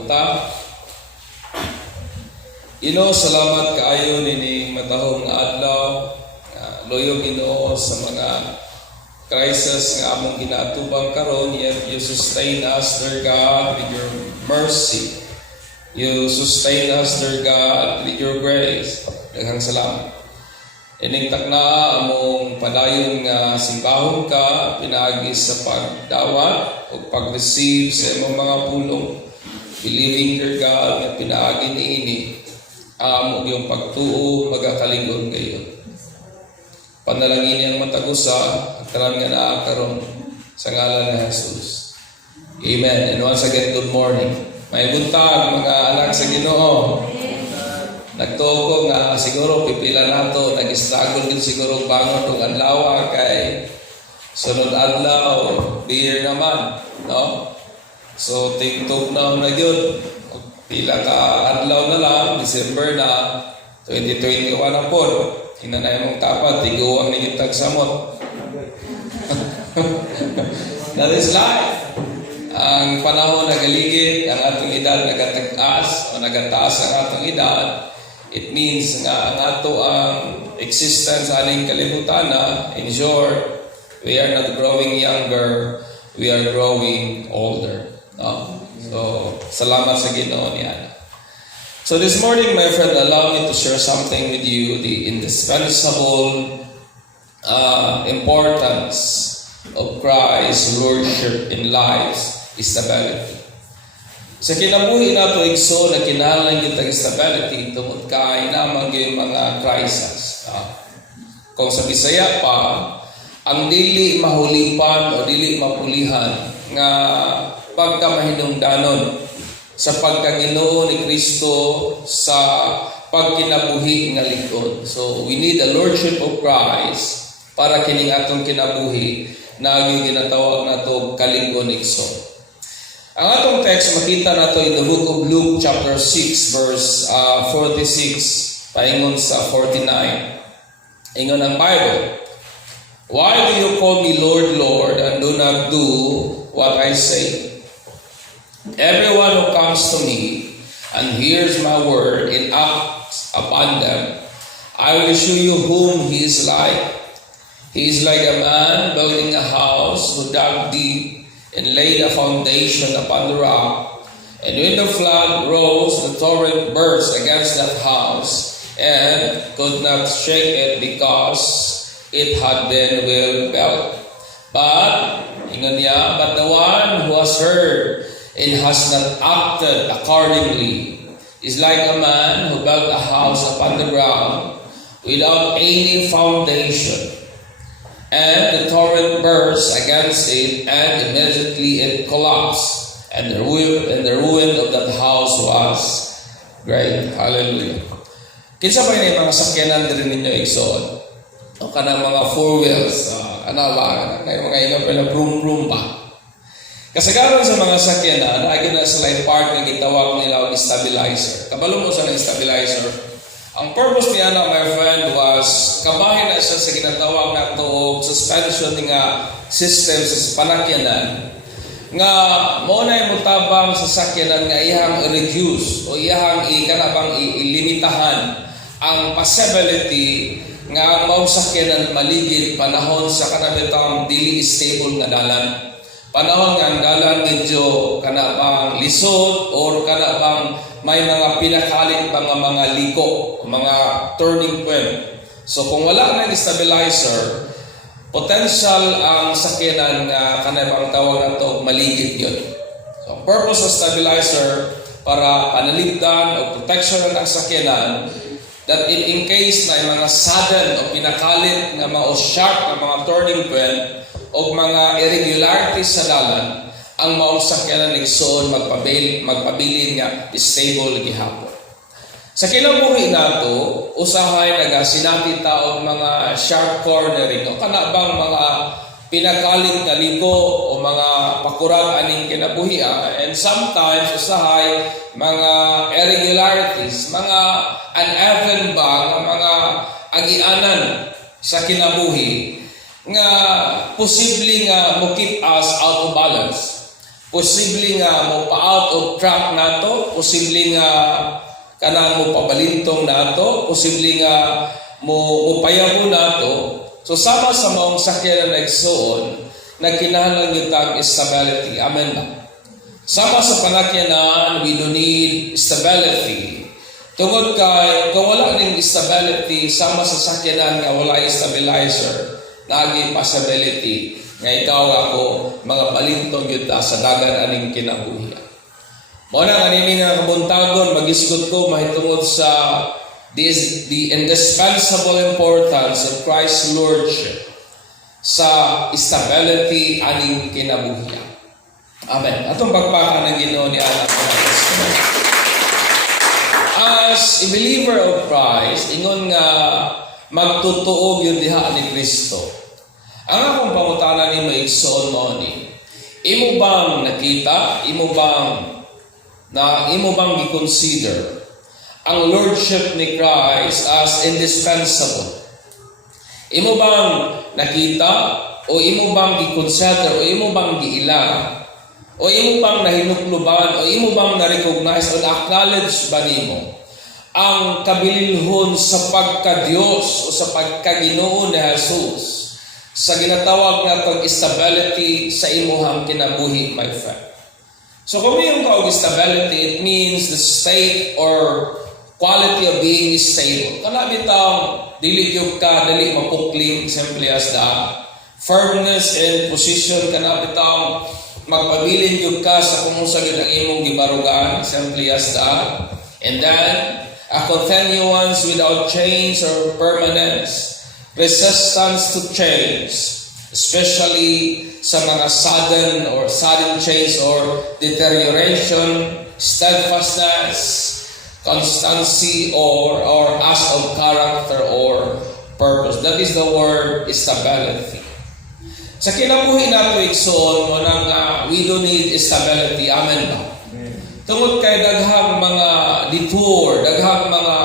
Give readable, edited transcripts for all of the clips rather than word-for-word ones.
buta. Salamat kaayo nining matahong nga adlaw. Loyo Ginoo sa mga crisis nga among ginaatubang karon. Yet you sustain us, dear God, with your mercy. You sustain us, dear God, with your grace. Daghang salamat. Ining takna among padayon nga simbahon ka pinaagi sa pagdawat o pag-receive sa imong mga pulong. Believing, dear God, nga pinaagi niini amo yung pagtuo magakalingon kayo. Panalangin ang matagusa at karami nga naakaroon sa ngalan ni Jesus. Amen. And once again, good morning. May buntag mga anak sa Ginoo. Nagtuo ko nga siguro pipila nato, nag-struggle din siguro bangon tong adlaw kay sunod adlaw, beer naman, no? So TikTok na yun. Pila ka adlaw na lang, December na, 2021 na po. Tingnan na yung tapat, tiguang nigitag samot. That is life. Ang panahon nagaligid, ang atong edad nagatag-as o nagataas ang atong edad, it means nga ang ato ang existence aning kalibutan na, in short, we are not growing younger, we are growing older. No? So, salamat sa Ginoo niya. So this morning, my friend, allow me to share something with you, the indispensable importance of Christ's lordship in life's stability. Sa kinabuhi nato igso na kinahanglan gyud tag stability tungod kay namang gyud mga crisis. Kung sa Bisaya pa, ang dili mahulipan o dili mapulihan nga pagkamahinungdanon sa pagkaginoo ni Kristo sa pagkinabuhi nga likod. So we need the lordship of Christ para kining atong kinabuhi na ginatawag nato kalingon igso. Ang atong text makita nato in the book of Luke chapter 6 verse 46 paingon sa 49. Ingon ang Bible, "Why do you call me Lord, Lord, and do not do what I say? Everyone who comes to me and hears my word and acts upon them, I will show you whom he is like. He is like a man building a house who dug deep and laid a foundation upon the rock. And when the flood rose, the torrent burst against that house and could not shake it because it had been well built. But the one who has heard and has not acted accordingly is like a man who built a house upon the ground without any foundation. And the torrent burst against it, and immediately it collapsed, and the ruin of that house was great." Hallelujah. Kinsa ba yung mga sakyanan din ninyo igsoon? O kanang mga four wheels, kayo mga ingon pa na brum ba? Kasagaran sa mga sakyanan, agad na sila yung part na gitawag nila og stabilizer. Kabalo mo sa stabilizer. Ang purpose niya na, my friend, was kabahin na siya sa ginatawag na ito o suspension nga system sa panakyanan. Nga, mo na yung mutabang sa sakyanan nga ihang i-reduce o ihang ilimitahan ang possibility nga ang sakyanan maligid panahon sa kanabitang dili stable nga dalan. Panahon nga ang dalan medyo kanabang lisod or kanabang may mga pinakalit mga liko, mga turning point. So kung wala na stabilizer, potential ang sakyanan nga kanabang tawag na ito maligid yun. So ang purpose of stabilizer para panalipdan o protection ng sakyanan that in case na yung mga sudden o pinakalit na mga o sharp na mga turning point o mga irregularities sa dalan, ang maong sakyanan igsoon magpabilin nga stable gihapon. Sa kinabuhi nato, usahay nagasinati taog mga sharp cornering o kanabang mga pinakalit na liko o mga pakurat aning kinabuhi and sometimes usahay mga irregularities, mga uneven ba nga mga agianan sa kinabuhi nga posible nga mo keep us out of balance. posible nga mo pa-out of track nato, posible nga kanang mo pabalintong nato, posible nga mo payago nato. So sama sa maong sakyanan na igsoon, nagkinahanglan yung tag stability. Amen ba? Sama sa panakyanan, we do need stability. Tungod kay, kung wala ning stability, sama sa sakyanan nga wala yung stabilizer, naging possibility nga ikaw ako, mga balintong yun sa dagan aning kinabuhi. Mao na kanini nga kabuntagon, magisgot ko mahitungod sa the indispensable importance of Christ's Lordship sa stability aning kinabuhi. Amen. Atong pagpaka ng Ginoo ni anak ko. As a believer of Christ, ingon nga magtutuog yung diha ni Kristo. Ang akong pangutana ni maigsoon mo ni, imo bang nakita, imo bang i-consider ang Lordship ni Christ as indispensable? Imo bang nakita, o imo bang i-consider, o imo bang giilang, o imo bang nahinukluban, o imo bang na-recognize, o na-acknowledge ba nimo ang kabilinhon sa pagka-Diyos o sa pagka-Ginoo ni Jesus sa ginatawag nga pag-stability sa imuhang kinabuhi, my friend? So kung yung kaog stability, it means the state or quality of being stable. Kana bitang dili gyud ka dali mapukling, simply as that. Firmness and position, kana bitang magpabilin gyud ka sa kung unsa gyud ang imong gibarugan, simply as that. And then a continuance without change or permanence, resistance to change, especially sa mga sudden change or deterioration, steadfastness, constancy, or as of character or purpose. That is the word stability. Sa kinabuhi nato igsoon mo nang we do need stability. Amen ba? Tungod kay daghang mga detour, daghang mga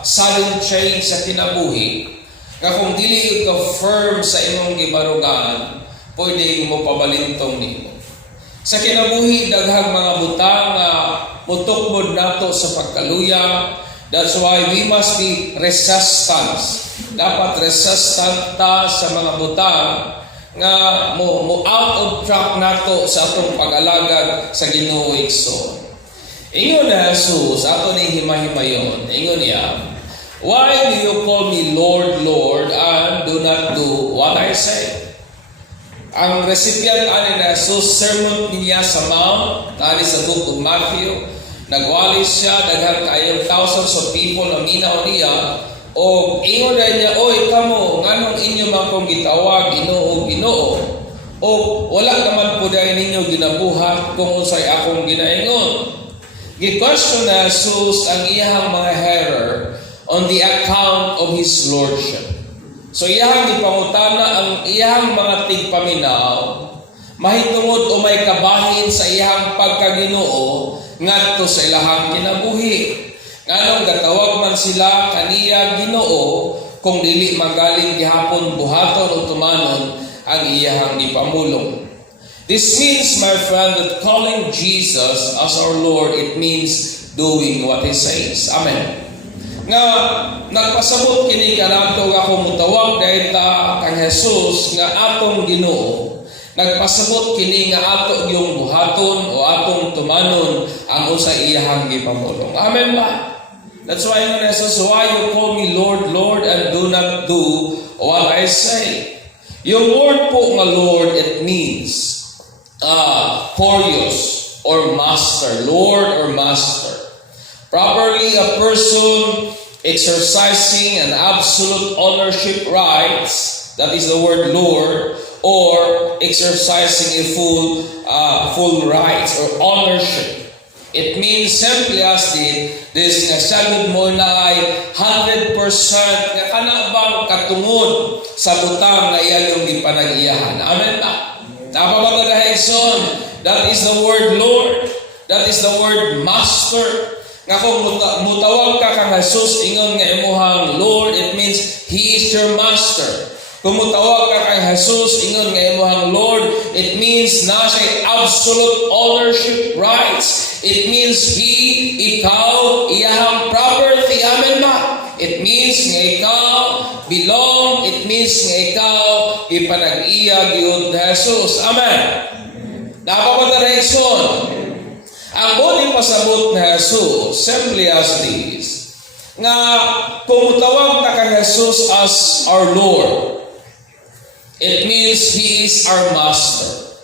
sudden change sa kinabuhi, nga kung dili ka firm sa imong gibarugan, pwede mo pabalintong nimo. Sa kinabuhi, daghang mga butang nga mutukbod nato sa pagkaluya. That's why we must be resistant. Dapat resistant ta sa mga butang nga mo out of track nato sa atong pag-alagad sa Ginoo igsoon. Ingon na Jesus, ato ni himay-himayon, ingon niya, why do you call me Lord, Lord, and do not do what I say? Ang recipient ani na Jesus, sermon niya sa Mount, tali sa book of Matthew, nagwalis siya, daghang kayong thousands of people na minaw niya, o ingon na niya, oy, kamo, nganong inyo man kong gitawag, Ginoo, o wala naman po dahil ninyo ginabuhat kung unsay akong ginaingon. Gi-question na Jesus ang iyahang mga hearer on the account of His Lordship. So iyahang gipangutana ang iyahang mga tigpaminaw, mahitungod o may kabahin sa iyahang pagkaginoo ngadto sa ilahang kinabuhi. Nganong gatawag man sila kaniya Ginoo kung dili magaling gihapon buhaton o tumanon ang iyahang gipamulong. This means, my friend, that calling Jesus as our Lord, it means doing what He says. Amen. Nga nagpasabot kini kanato nga kung mutawag dahil ta kang Jesus nga atong Ginoo. Nagpasabot kini nga ato yung buhaton o atong tumanon ang usa iyahang gipamulong. Amen ba? That's why nga Jesus, why you call me Lord, Lord, and do not do what I say. Yung word po nga Lord, it means Kurios or master, Lord or master. Properly, a person exercising an absolute ownership rights, that is the word Lord, or exercising a full rights or ownership. It means simply as this nga sagud mo na ay 100% nga kanabang katungod sa butang na iyang gipanag-iyahan. Amen ba? That is the word Lord. That is the word Master. Nga kung mutawag ka kang Jesus, ingon nga imuhang Lord, it means He is your Master. Kung mutawag ka kay Jesus, ingon nga imong Lord, it means na siya absolute ownership rights. It means ikaw, iyahang property, amen ba? It means nga ikaw belong, it means nga ikaw ipanag-iya gyud ni Jesus. Amen. Napapadareksyon. Ang buong pasabot ni Jesus, simply as this, nga kung mutawag na kay Jesus as our Lord, it means He is our Master.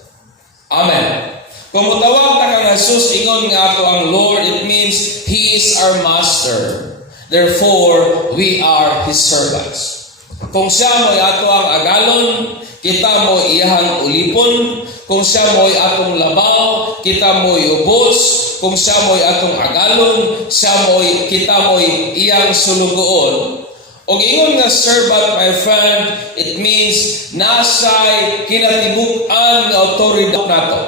Amen. Kung mutawag na kay Jesus, ingon nga ato ang Lord, it means He is our Master. Therefore, we are His servants. Kung siya mo'y ato ang agalon, kita mo'y iyahang ulipon. Kung siya mo'y atong labaw, kita mo'y ubos. Kung siya mo'y atong agalon, kita mo'y iyang sulugoon. O ingon nga servant, my friend, it means nasa'y kinatibuk-an nga autoridad nato.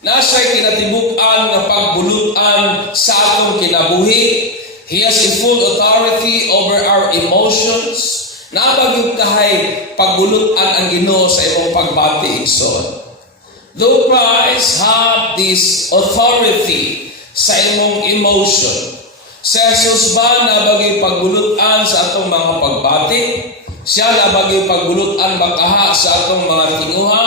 Nasa'y kinatibuk-an nga pagbulutan sa atong kinabuhi. He has a full authority over our emotions. Nabagyog kahay pagbulutan ang Ginoo sa imong pagbati igsoon. Though Christ have this authority sa imong emotion, si Jesus ba nabagay pagbulutan sa atong mga pagbati? Siya nabagay pagbulutan makaha sa atong mga tinguha,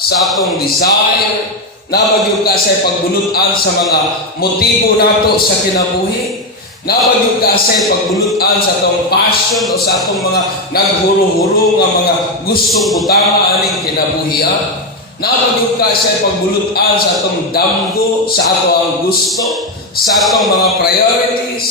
sa atong desire? Nabagay ka sa pagbulutan sa mga motibo nato sa kinabuhi? Nabagay ka sa pagbulutan sa atong passion o sa atong mga naghuro-huro nga mga gustong butanga aning kinabuhian? Nabagay ka sa pagbulutan sa atong damgo, sa atong gusto, sa atong mga priorities,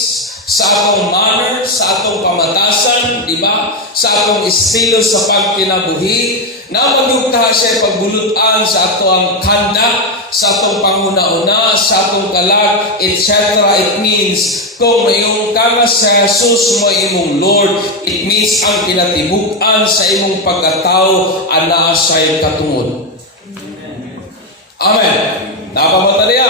sa atong manner, sa atong pamatasan, di ba? Sa atong estilo sa pagkinabuhi. Nabagay ka sa pagbulutan sa atong kanda, sa atong panguna-una, sa atong kalag, etc. It means, kung mayong kanga sa Jesus mo imong Lord, it means ang kinatibukan sa imong pagkatao, ana sa'y katungod. Amen. Napamataliya.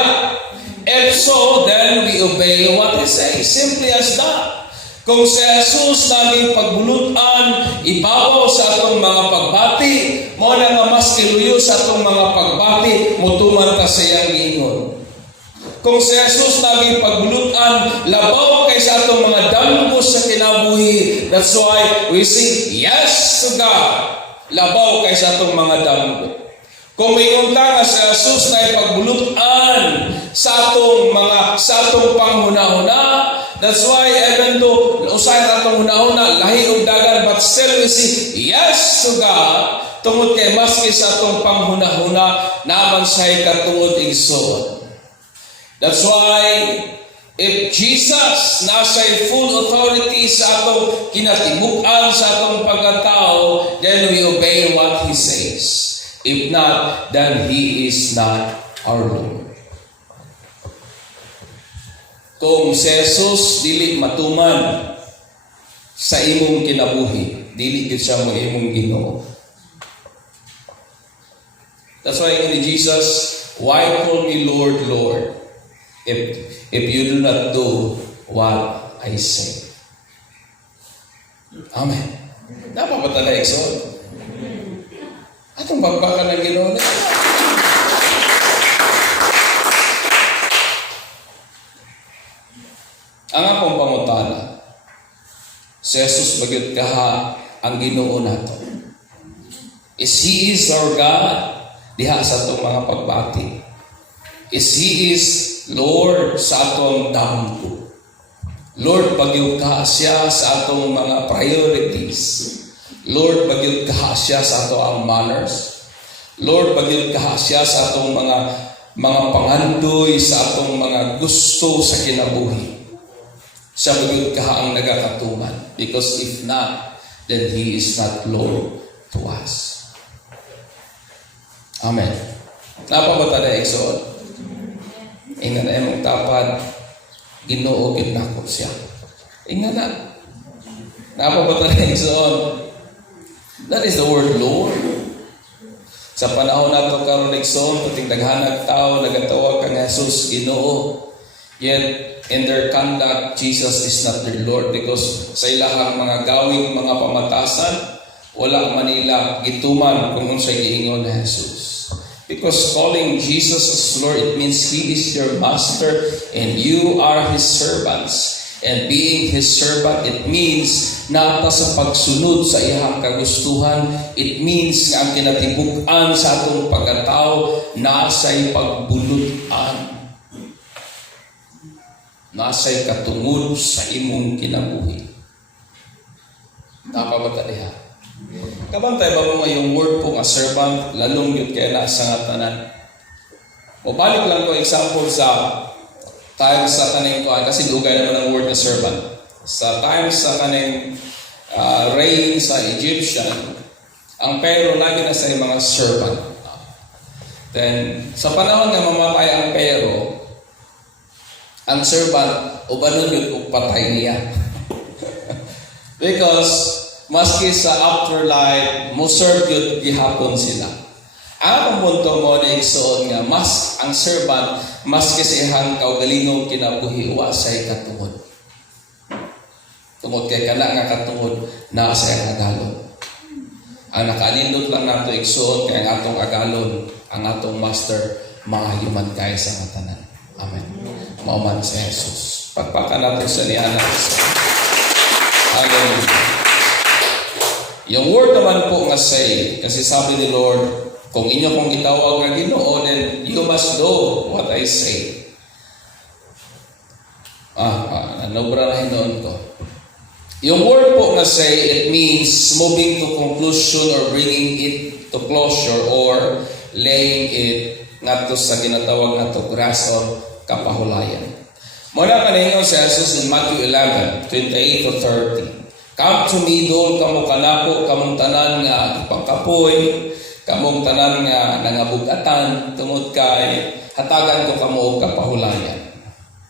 If so, then we obey what He says. Simply as that. Kung si Jesus namin pagbulutan, ibabaw sa atong mga pagbati, mo na nga mas kiluyo sa atong mga pagbati, mutuman ka sa iyang ingon. Kung si Jesus namin pagbulutan, labaw kay sa atong mga damgo sa kinabuhi. That's why we sing yes to God. Labaw kay sa atong mga damgo. Kung mayroon ka nga sa Jesus na ipagbulutan sa atong panghuna-huna, that's why even though usay atong huna-huna, lahi og dagan, but still we say yes to God, tungod kay maski sa atong panghuna-huna, naman siya'y katungod igsoon. That's why if Jesus nasa'y full authority sa atong kinatibukan sa atong pagkatao, then we obey what He says. If not, then He is not our Lord. Kung si Jesus dili matuman sa imong kinabuhi, dili gid siya mo imong Ginoo. That's why ni Jesus, why call me Lord, Lord, if you do not do what I say? Amen. Napapatala ikson. Atong bagbakan ng Ginoo na. Ang akong pangutana, si Jesus bagyot kaha ang Ginoo nato. He is our God diha sa atong mga pagbati. He is Lord sa atong damgo. Lord, bagyot kaha siya sa atong mga priorities. Lord, bagyod kaha siya sa ato ang manners. Lord, bagyod kaha siya sa atong mga pangandoy, sa atong mga gusto sa kinabuhi. Siya bagyod kaha ang nagakatuman. Because if not, then He is not Lord to us. Amen. Napabata na Exod. Inga na emong tapad, Ginoo gid nako siya. Inga na. Napabata na Exod. That is the word Lord. Sa panahon nato karon igsoon, pating daghanag tao nagatawag kang Jesus Ginoo. Yet in their conduct, Jesus is not their Lord because sa ilahang mga gawing mga pamatasan, wala manila gituman kung unsay giingon ni Jesus. Because calling Jesus as Lord, it means He is your master and you are His servants. And being His servant, it means nata sa pagsunod sa iyang kagustuhan. It means nga ang kinatibuk-an sa atong pagkatao nasa'y pagbulutan. Nasa'y katungod sa imong kinabuhi. Tama ba diha? Kabantay ba mo ngayong word po nga servant, lalong yun kaya nasa nga tanan? O balik lang ko example sa times sa kaning kuan, kasi dugay naman ang word na servant. Sa times sa kaning reign sa Egyptian, ang Pharaoh lagi na sa mga servant. Then, sa panahon nga mamatay ang Pharaoh, ang servant, ubanon yun patay niya. Because, maski sa afterlife, mo serve yun gihapon sila. Ang punto mo na igsoon nga, mas ang servant, maski sa ihang kaugalingong kinabuhi, wasay katungod. Tungod kay kana nga katungod, naa sa iyang agalon. Ang nakalindot lang nato igsoon kay ang atong agalon, ang atong master, maayuman kay sa katanan. Amen. Mauman sa Jesus. Pagpakan natin sa lianan. Hallelujah. Yung word naman po nga say, kasi sabi ni Lord, kung inyo kong itawag na Ginoo, then you must do what I say. Nanobra na hinoon ko. Yung word po nga say, it means moving to conclusion or bringing it to closure or laying it nga to sa ginatawag na to grass or kapahulayan. Muna kaningon sa Jesus in Matthew 11, 28 to 30. Come to me, doon kamo kanako, kamong tanan nga ipangkapoy, kamong tanan nga nangabugatan, tungod kay hatagan ko kamo og kapahulayan.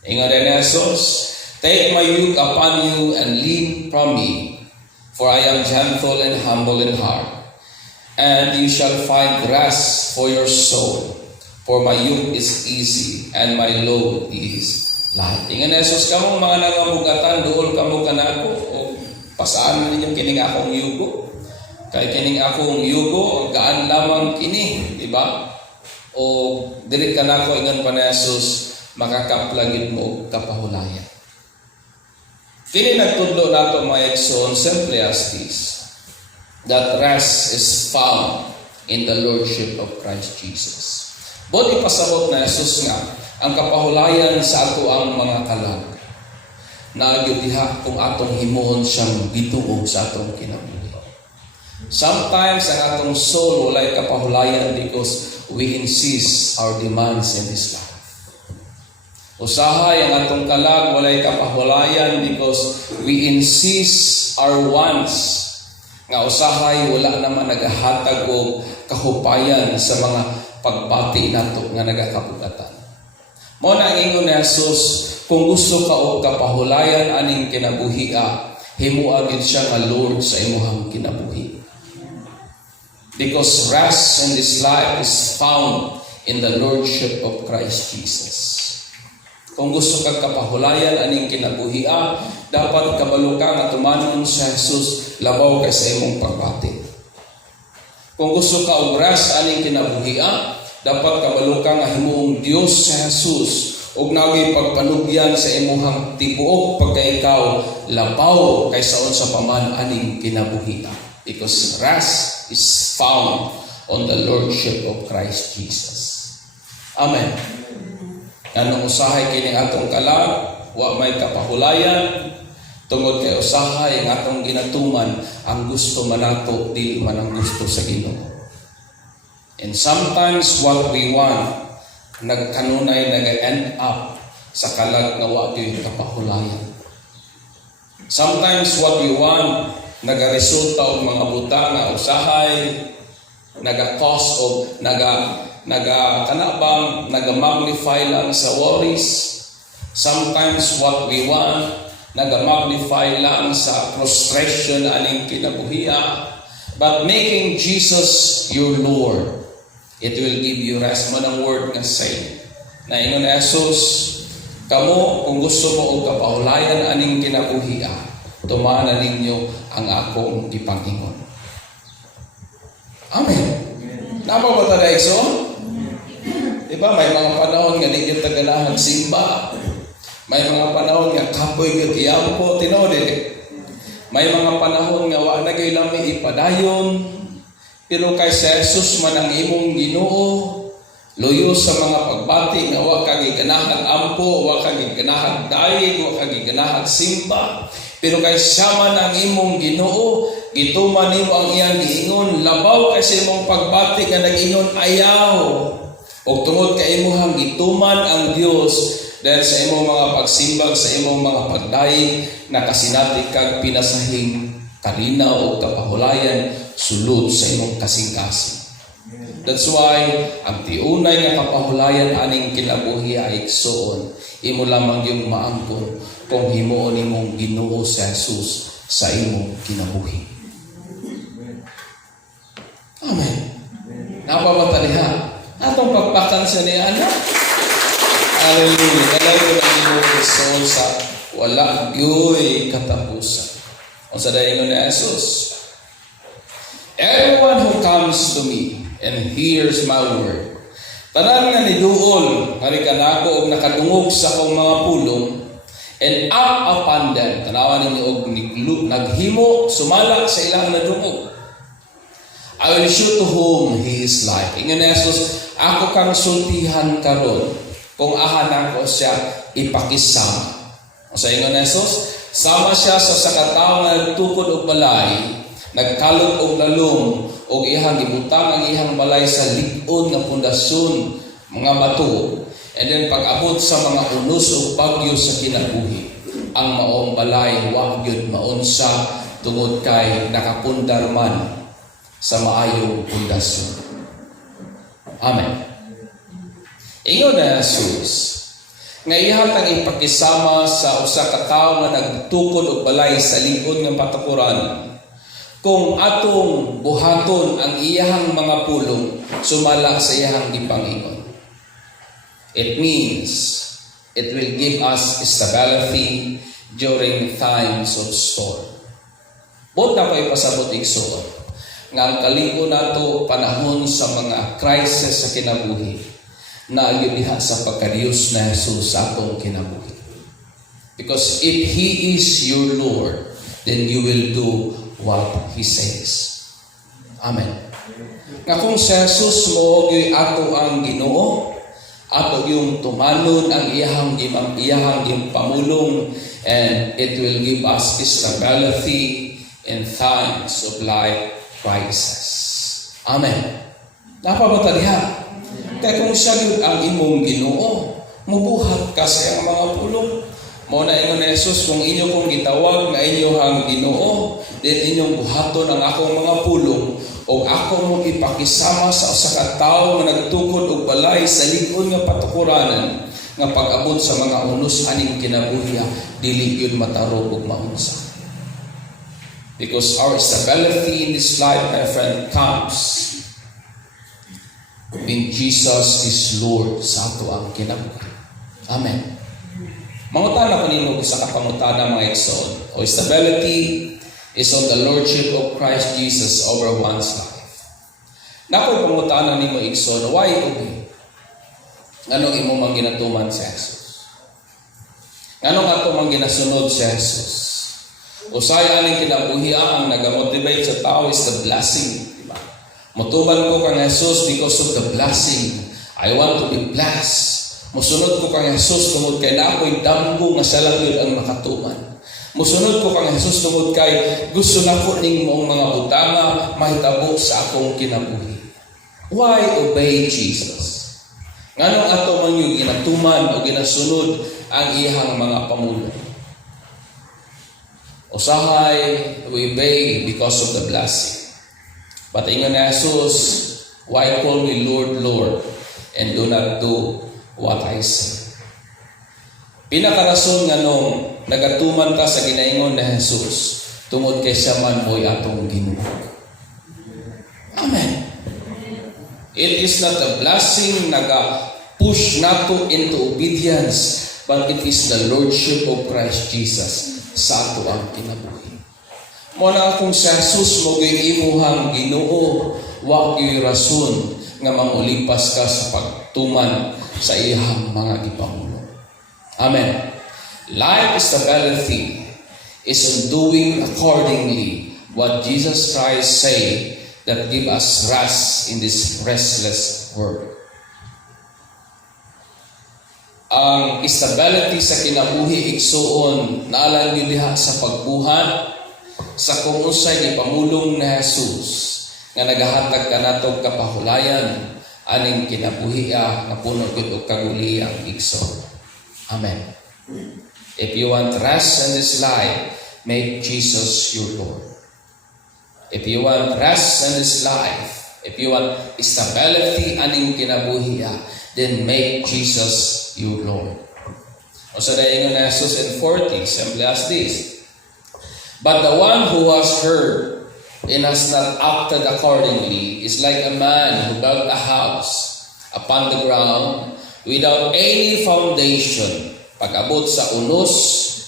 Ingon ni Jesus, take my yoke upon you and lean from me, for I am gentle and humble in heart, and you shall find rest for your soul. For my yoke is easy and my load is light. Ingon ni Jesus, kamong mga nangabugatan, doon kamo kanako, o pasaan na ninyo kining akong yugo. Kay kining akong yugo, gaan lamang kini, di ba? O dili ka na ko ingon pa na Jesus, makakaplagid mo kapahulayan. Kini nagtudlo nato mga igsoon, simply as this, that rest is found in the Lordship of Christ Jesus. But ipasabot na Jesus nga, ang kapahulayan sa ato ang mga kalag, na diha kung atong himuon siyang bituog sa atong kinabuhi. Sometimes ang atong soul walay kapahulayan because we insist our demands in this life. Usahay ang atong kalag walay kapahulayan because we insist our wants. Nga usahay wala naman nagahatag og kahupayan sa mga pagbati nato nga nagakabugatan. Mao na ang ingon ni Jesus, kung gusto ka og kapahulayan aning kinabuhia, himuha gid siya nga Lord sa imong kinabuhi. Because rest in this life is found in the Lordship of Christ Jesus. Kung gusto kang kapahulayan aning kinabuhia, dapat kabalo ka nga tumanon sa Jesus labaw kay sa imong pagbati. Kung gusto ka og rest aning kinabuhia, dapat kabalo ka nga himuong Dios sa Jesus ug nagay pagpanugyan sa imong tibuok pagkaikaw labaw kaysa unsa pa man aning kinabuhi. Because rest is found on the Lordship of Christ Jesus. Amen. Anong usahay kini atong kalag, wa may kapahulayan, tungod kay usahay ang atong ginatuman, ang gusto manato dili man ang gusto sa Ginoo. And sometimes what we want nagkanunay nag-end up sa kalag nga wa gyud kapahulayan. Sometimes what you want nagaresulta og mga buta nga usahay, naga-cause og naga-magnify lang sa worries. Sometimes what we want naga-magnify lang sa frustration aning kinabuhiya. But making Jesus your Lord, it will give you rest. Man ang word nga say na ingon ni Jesus, kamo kung gusto mo og kapahulayan aning kinabuhi, tumanan ninyo ang akong ipangingon. Amen. Napa ba tayo, Exo? Diba, may mga panahon nga di kita ganahan simba. May mga panahon nga kapoy nga tiyampo, tinodin. May mga panahon nga wa na gay lami ipadayon. Pero kay si Jesus man ang imong Ginoo, luyo sa mga pagbati nga wa ka giganahan ampo, wa ka giganahan daig, wa ka giganahan simba. Pero kay siya man ang imong Ginoo, gituman nimo ang iyang giingon, labaw kay sa imong pagbati nga nag-ingon ayaw. O tungod kay imuhang gituman ang Dios dahil sa imong mga pagsimbag, sa imong mga pagdaig, nakasinati kag pinasahing kalinaw o kapahulayan sulod sa imong kasing-kasing. That's why ang tiunay nga kapahulayan aning kinabuhi ay igsoon. Imo lamang yung maangkon kung himuon imong Ginoo sa Jesus sa imong kinabuhi. Amen. Napamataliha. Atong pagpakan sa ni Ana. Hallelujah. Dalawa na Ginoo igsoon sa wala gyoy katapusan. O sa daingon ni Jesus, everyone who comes to me and hears my word, tanan nga niduol, hari kanako og nakadungog sa akong mga pulong, and act upon them, tanawan ninyo og naghimo, sumala sa ilang nadungog. I will show to whom he is like. Ingon ni Jesus, ako kang sultihan karon, kung ahan ako siya ipakisama. O sa ingon ni Jesus, sama siya sa sakataw nga nagtukod og balay, nagkalot og lalong, og ihang gibutang ang ihang balay sa lig-on nga pundasyon, mga bato. And then pag-abot sa mga unos o bagyo sa kinabuhi, ang maong balay wa gyud maunsa tungod kay nakapundar man sa maayong pundasyon. Amen. Ingon na Jesus, nga ihatang ipakisama sa usa ka tawo nga nagtukod og balay sa lig-on nga patukuran, kung atong buhaton ang iyahang mga pulong sumala sa iyahang gipangingon. It means it will give us stability during times of storm. Bot na ko ipasabot igsoon nga ang kaliko nato panahon sa mga crisis sa kinabuhi na agyudiha sa pagkadiyos na Jesus sa atong kinabuhi. Because if He is your Lord, then you will do what He says. Amen. Nga kung si Jesus mo ato ang Ginoo, ato yung tumanon ang iyahang pamulong, and it will give us stability in times of life crisis. Amen. Napabataliha. Kaya kung siya ang imong Ginoo, mubuhat ka sa iyang mga pulong. Mo na ingon ni Jesus, kung inyo kong gitawag na inyo ang Ginoo, then inyong buhaton ang akong mga pulong, o ako mo ipakisama sa usa ka tawo nga nagtukod og balay sa lig-on nga patukuranan, nga pag-abot sa mga unos aning kinabuhi, dili yun matarog og maunsa. Because our stability in this life, my friend, comes when Jesus is Lord sa ato ang kinabuhi. Amen. Mangutana ko nimo sa kapangutana mga igsoon. O stability is on the Lordship of Christ Jesus over one's life. Nakoy pangutana nimo igsoon, why obey? Nganong imo mang ginatuman si Jesus? Nganong ato mang ginasunod si Jesus? Usay aning kinabuhi ang nagamotivate sa tao is the blessing. Diba? Mutuban ko kang Jesus because of the blessing. I want to be blessed. Musunod ko kang Jesus tungod kay na ako'y damgo nga siya lang yun ang makatuman. Musunod ko kang Jesus tungod kay gusto na ko ning mong mga butanga mahitabo sa akong kinabuhi. Why obey Jesus? Nganong ato man yung ginatuman o ginasunod ang iyang mga pamulong? Usahay, we obey because of the blessing. But ingon ni Jesus, why call me Lord, Lord, and do not do what I say? Pinakarason nga nung nagatuman ka sa ginaingon ni Jesus, tungod kay siya man mo'y atong Ginoo. Amen. It is not a blessing naga-push nato into obedience, but it is the Lordship of Christ Jesus sa ato ang kinabuhi. Muna kung si Jesus mo imuhang Ginoo, wa gyud rason nga mangulipas ka sa pagtuman sa iyang mga gipamulo. Amen. Life stability is in doing accordingly what Jesus Christ say that give us rest in this restless world. Ang stability sa kinabuhi igsuon naalang gyud diha sa pagbuhat sa kung unsay gipamulong ni Jesus nga nagahatag kanatog kapahulayan aning kinabuhi nga puno gyud og kaguliyang igsoon. Amen. If you want rest in this life, make Jesus your Lord. If you want rest in this life, if you want stability aning kinabuhi, then make Jesus your Lord. O sa dayon na Jesus in 40, simply as this. But the one who has heard and has not acted accordingly is like a man who built a house upon the ground without any foundation. Pag-abot sa unos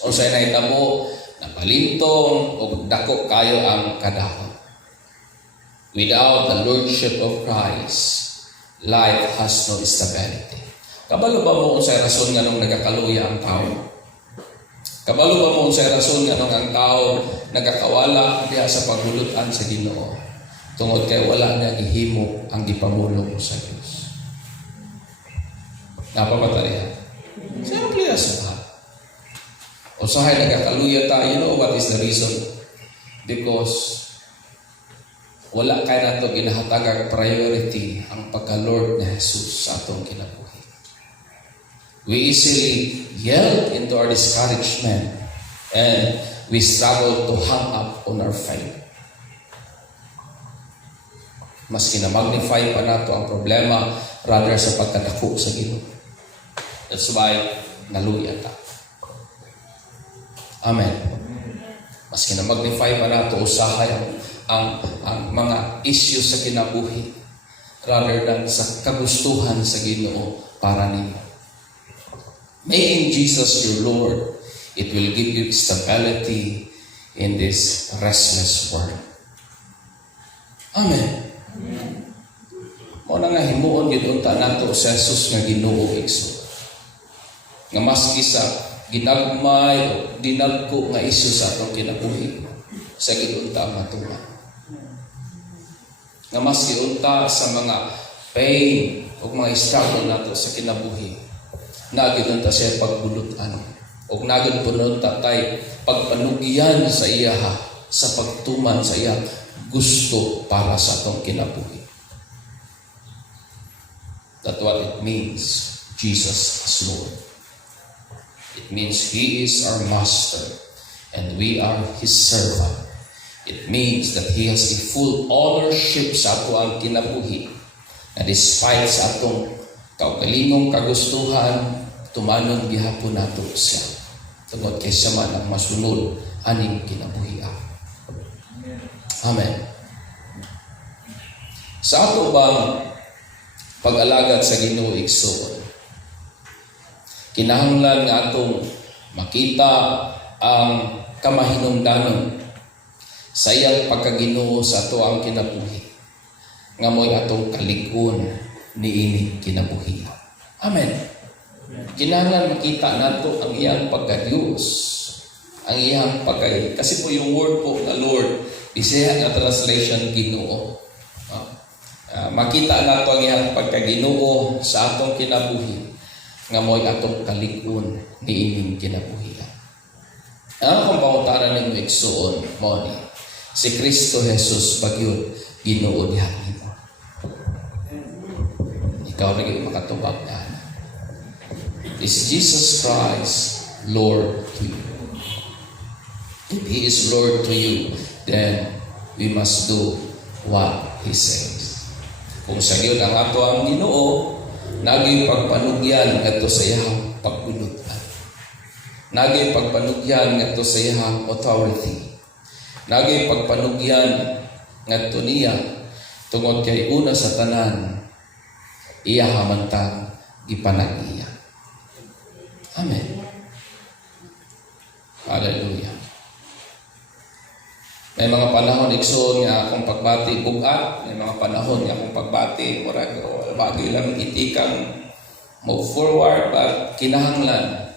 o sa nahitabo, napalintong o dako kayo ang kadako. Without the Lordship of Christ, life has no stability. Kabalo ba mo kung sa rason nga nung nagkakaluya ang tao? Kabalo ba mo kung sa rason nga nung ang tao nagkakawala diha sa paghulutan sa Ginoo? Tungod kay wala na gihimo ang gipamulong sa Dios. Napapatalihan. Simple as that. Usahay nagkakaluya tayo, you know what is the reason? Because wala kay nato ginahatagag priority ang pagka-Lord na Jesus sa atong kinabuhi. We easily yell into our discouragement and we struggle to hang up on our faith. Mas kinamagnify pa nato ang problema rather sa pagkadako sa Ginoo. That's why naluya ta. Amen. Mas kinamagnify pa nato usahay ang mga issues sa kinabuhi rather than sa kagustuhan sa Ginoo para nimo. Making Jesus your Lord, it will give you stability in this restless world. Amen. Mo na nga himuon gid unta nato sa Jesus nga Ginoo igsoon. Nga maski sa ginagmay o dinagko nga isyu sa atong kinabuhi sa gidunta ang matuman. Nga maski unta sa mga pain o mga struggle nato sa kinabuhi, nagidunta siya pagbulutan o nagidunta tatay pagpanugyan sa iya sa pagtuman sa iya gusto para sa atong kinabuhi. That's what it means, Jesus as Lord. It means He is our Master and we are His servant. It means that He has a full ownership sa ato ang kinabuhi na despite sa atong kaugalingong kagustuhan, tumanon gihapon nato siya. Tungod kay siya man ang masunod aning kinabuhi. Amen. Sa ato bang pag-alagad sa Ginoo igsoon, kinahanglan nga atong makita ang kamahinungdanon sa iyang pagkaginoo sa ato ang kinabuhi nga mo'y atong kalig-on niini kinabuhi. Amen. Kinahanglan makita nato ang iyang pagka-Diyos, ang iyang pagka... Kasi po yung word po na Lord, Bisaya na translation Ginoo. Makita nato ang iyang pagka-Ginoo sa atong kinabuhi nga mo'y atong kalig-on niining kinabuhi. Ano kung pangutanan ng igsoon mo ni si Kristo Jesus bagyod Ginoo diha nimo. Ikaw rin makatubag na. Is Jesus Christ Lord to you? If He is Lord to you, then we must do what He says. Kung sa Diyon ang ato ang Ginoo, naging pagpanugyan ngadto sa iyang pagbulutan. Naging pagpanugyan ngadto sa iyang authority. Naging pagpanugyan ngadto niya tungod kay una sa tanan iya hamantang gipanag-iya. Amen. Hallelujah. May mga panahon igsoon nga akong pagbati bugat, may mga panahon nga akong pagbati murag bagay lang itikang move forward but kinahanglan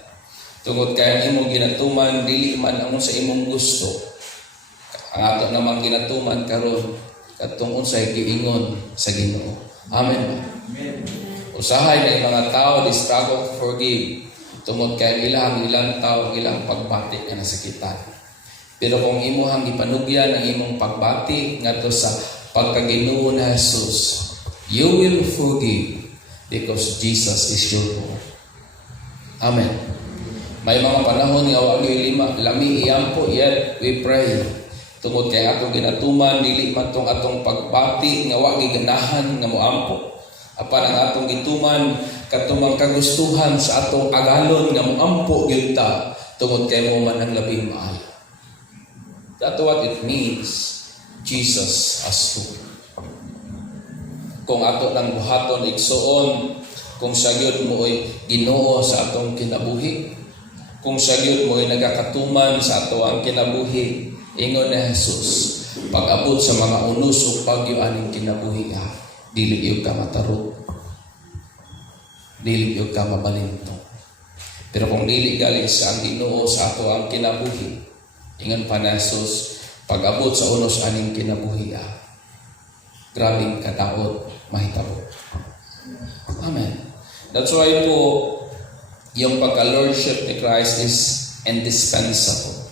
tungod kay ang imong ginatuman dili man ang sa imong gusto. Ang ato namang ginatuman karon katong unsay giingon sa Ginoo. Amen. Usahay na yung mga tao di struggle to forgive tungod kay ilang tao ilang pagbati nga nasakitan. Pero kung imuhang ipanugyan ang imong pagbati ngadto sa pagkaginoo ni Jesus, you will forgive because Jesus is your Lord. Amen. May mga panahon nga wa gyud lami iyampo yet we pray. Tungod kay atong ginatuman dili man tong atong pagbati nga wa giganahan nga moampo. Apan ang atong gituman katumang kagustuhan sa atong agalon nga moampo gyud ta tungod kay mo man ang labing maayo. That's what it means, Jesus as Lord. Kung ato nang buhaton igsuon, kung sagyod mo ay Ginoo sa atong kinabuhi, kung sagyod mo ay nagakatuman sa ato ang kinabuhi, ingon na Jesus, pag-abot sa mga unos o pagyo aning kinabuhi dili iyo ka matarot, dili iyo ka mabalinto. Pero kung dili galing sa ang Ginoo sa ato ang kinabuhi, ingon pa na Jesus, pag-abot sa unos aning kinabuhi grabing kadaot mahitabo. Amen. That's why po yung pagka-lordship ni Christ is indispensable.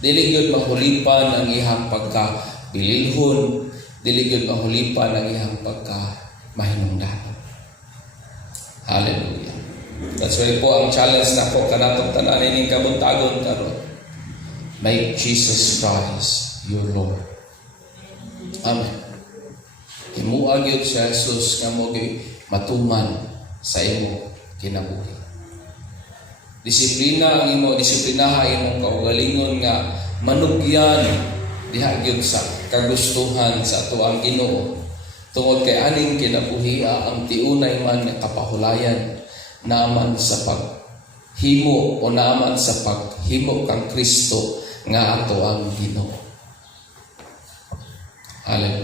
Dili gyud mahulipan ang iyang pagka-bililhon, dili gyud mahulipan ang iyang pagka-mahinungdanon. Hallelujah. That's why po ang challenge na po kanatong tanan ning kabuntagon karon. Make Jesus Christ your Lord. Amen. Himuag yun si Jesus nga mo matuman sa imo kinabuhi. Disiplinaha imong kaugalingon nga manugyan diha gyud sa kagustuhan sa ato ang Ginoo. Tungod kay aning kinabuhi ang tiunay man nga kapahulayan naman sa paghimo o naman sa paghimo kang Kristo nga ato ang Ginoo. Hallelujah.